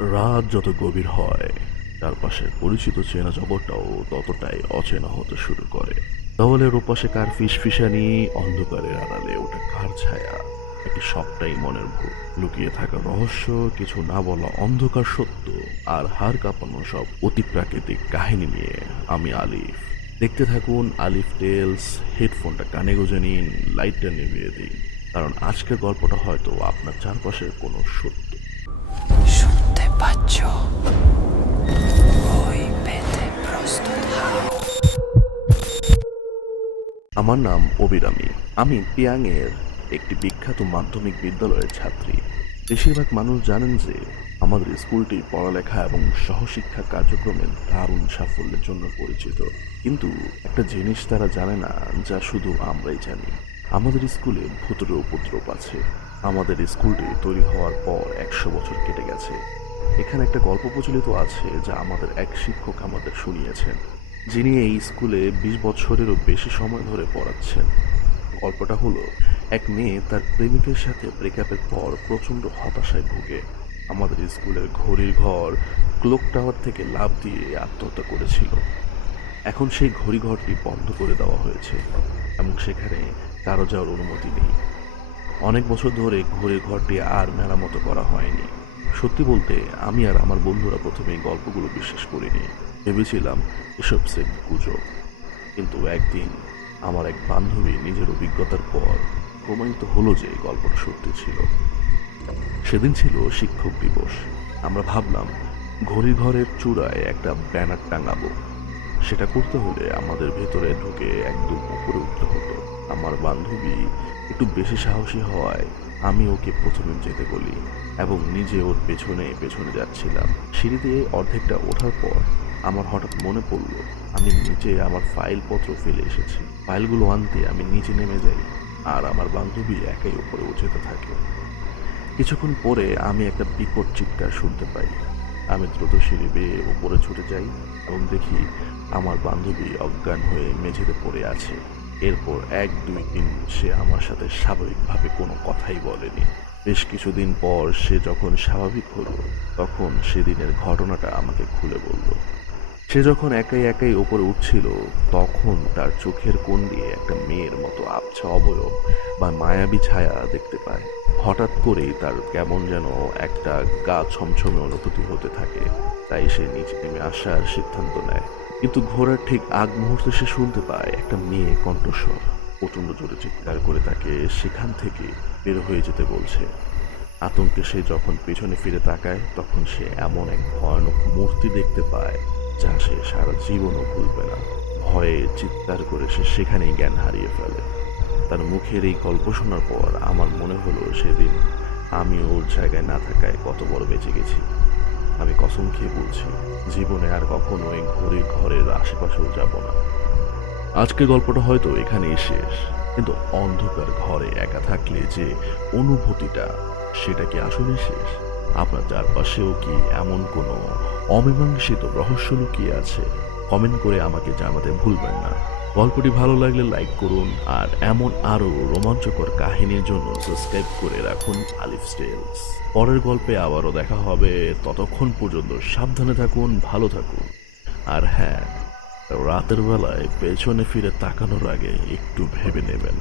রাত যত গভীর হয় চারপাশের পরিচিত চেনা জগৎটাও ততটাই অচেনা হতে শুরু করে। দেওয়ালের ওপাশে কার ফিসফিসানি, অন্ধকারের আড়ালে ওটা কার ছায়া, একটি সবটাই মনের ভূত, লুকিয়ে থাকা রহস্য, কিছু না বলা অন্ধকার সত্য, আর হাড় কাঁপানো সব অতি প্রাকৃতিক কাহিনী নিয়ে আমি আলিফ। দেখতে থাকুন আলিফ টেলস। হেডফোনটা কানে গুঁজে নিন, লাইটটা নিভিয়ে দিন, কারণ আজকের গল্পটা হয়তো আপনার চারপাশের কোনো সত্য। শুনতে পাচ্ছ? বই পেতে প্রস্তুত হও। আমার নাম অবিরামী। আমি পিয়াংয়ের একটি বিখ্যাত মাধ্যমিক বিদ্যালয়ের ছাত্রী। বেশিরভাগ মানুষ জানেন যে আমাদের স্কুলটি পড়ালেখা এবং সহশিক্ষা কার্যক্রমের দারুণ সাফল্যের জন্য পরিচিত। কিন্তু একটা জিনিস তারা জানে না, যা শুধু আমরাই জানি। আমাদের স্কুলে ভূতের উপদ্রব আছে। আমাদের স্কুলটি তৈরি হওয়ার পর 100 বছর কেটে গেছে। এখানে একটা গল্প প্রচলিত আছে যা আমাদের এক শিক্ষক আমাদের শুনিয়েছেন, যিনি এই স্কুলে 20 বছরেরও বেশি সময় ধরে পড়াচ্ছেন। গল্পটা হলো, এক মেয়ে তার প্রেমিকের সাথে ব্রেকআপের পর প্রচণ্ড হতাশায় ভুগে আমাদের স্কুলের ঘড়ির ঘর ক্লক টাওয়ার থেকে লাফ দিয়ে আত্মহত্যা করেছিল। এখন সেই ঘড়িঘরটি বন্ধ করে দেওয়া হয়েছে এবং সেখানে কারো যাওয়ার অনুমতি নেই। অনেক বছর ধরে ঘড়ির ঘরটি আর মেরামত করা হয়নি। সত্যি বলতে আমি আর আমার বন্ধুরা প্রথমে এই গল্পগুলো বিশ্বাস করিনি, ভেবেছিলাম এসব সে গুজব। কিন্তু একদিন আমার এক বান্ধবী নিজের অভিজ্ঞতার পর প্রমাণিত হলো যে গল্পটা সত্যি ছিল। সেদিন ছিল শিক্ষক দিবস। আমরা ভাবলাম ঘড়ির ঘরের চূড়ায় একটা ব্যানার টাঙাবো। সেটা করতে হলে আমাদের ভেতরে ঢুকে একদম উপরে উঠতে হতো। আমার বান্ধবী একটু বেশি সাহসী হওয়ায় আমি ওকে প্রথমে যেতে বলি এবং নিজে ওর পেছনে পেছনে যাচ্ছিলাম। সিঁড়ি দিয়ে অর্ধেকটা ওঠার পর আমার হঠাৎ মনে পড়ল আমি নিচে আমার ফাইলপত্র ফেলে এসেছি। ফাইলগুলো আনতে আমি নিচে নেমে যাই আর আমার বান্ধবী একাই উপরে উঠতে থাকে। কিছুক্ষণ পরে আমি একটা বিকট চিৎকার শুনতে পাই। আমি দ্রুত সিঁড়ি বেয়ে উপরে ছুটে যাই এবং দেখি আমার বান্ধবী অজ্ঞান হয়ে মেঝেতে পড়ে আছে। এরপর 1, 2, 3 সে আমার সাথে স্বাভাবিকভাবে কোনো কথাই বলেনি। বেশ কিছুদিন পর সে যখন স্বাভাবিক হলো, তখন সেদিনের ঘটনাটা আমাকে খুলে বলল। সে যখন একাই একাই ওপরে উঠছিল, তখন তার চোখের কোণ দিয়ে একটা মেয়ের মতো আবছা অবয়ব বা মায়াবী ছায়া দেখতে পায়। হঠাৎ করেই তার কেমন যেন একটা গা ছমছমে অনুভূতি হতে থাকে। তাই সে নিচে নেমে আসার সিদ্ধান্ত নেয়। কিন্তু ঘোরার ঠিক আগ মুহূর্তে সে শুনতে পায় একটা মেয়ে কণ্ঠস্বর প্রচণ্ড জোরে চিৎকার করে তাকে সেখান থেকে বের হয়ে যেতে বলছে। আতঙ্কে সে যখন পেছনে ফিরে তাকায়, তখন সে এমন এক ভয়ানক মূর্তি দেখতে পায় যা সে সারা জীবনও ভুলবে না। ভয়ে চিৎকার করে সে সেখানেই জ্ঞান হারিয়ে ফেলে। তার মুখের এই গল্প শোনার পর আমার মনে হলো সেদিন আমি ওর জায়গায় না থাকায় কত বড় বেঁচে গেছি। আমি কসম খেয়ে বলছি, জীবনে আর কখনো এই ঘড়ির ঘরের আশেপাশেও যাব না। আজকের গল্পটা হয়তো এখানেই শেষ, কিন্তু অন্ধকার ঘরে একা থাকলে যে অনুভূতিটা, সেটা কি আসলে শেষ? আপনার চারপাশেও কি এমন কোনো অমীমাংসিত রহস্য লুকিয়ে আছে? কমেন্ট করে আমাকে জানাতে ভুলবেন না। গল্পটি ভালো লাগলে লাইক করুন, আর এমন আরও রোমাঞ্চকর কাহিনীর জন্য সাবস্ক্রাইব করে রাখুন আলিফ টেলস। পরের গল্পে আবারও দেখা হবে। ততক্ষণ পর্যন্ত সাবধানে থাকুন, ভালো থাকুন। আর হ্যাঁ, রাতের বেলায় পেছনে ফিরে তাকানোর আগে একটু ভেবে নেবেন।